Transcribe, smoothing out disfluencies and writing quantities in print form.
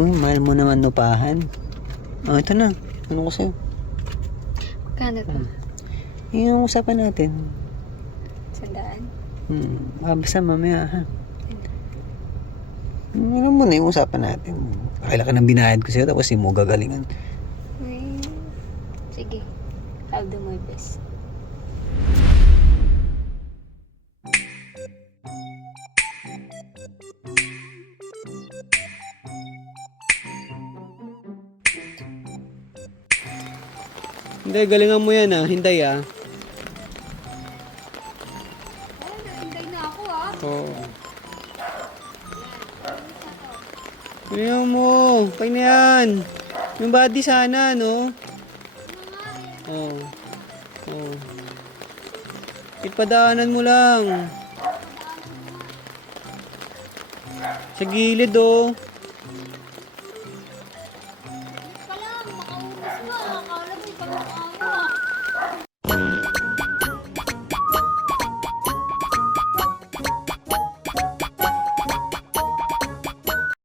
Uy, mahal mo naman nupahan. Oh, ito na. Ano ko sa'yo? Magkano to? Yung usapan natin. 100? Basta mamaya ha. Alam mo na yung usapan natin. Kailangan ng binayad ko sa'yo tapos yung mo gagalingan. Sige. I'll do my best. Hindi, galingan mo yan Hinday Hintay na ako Oo. Galingan mo. Kaya na yan. Yung body sana, no? Oo. Oo. Ipadaanan mo lang. Sa gilid, Pala, makauros mo. Akala mo ikaw ang awa.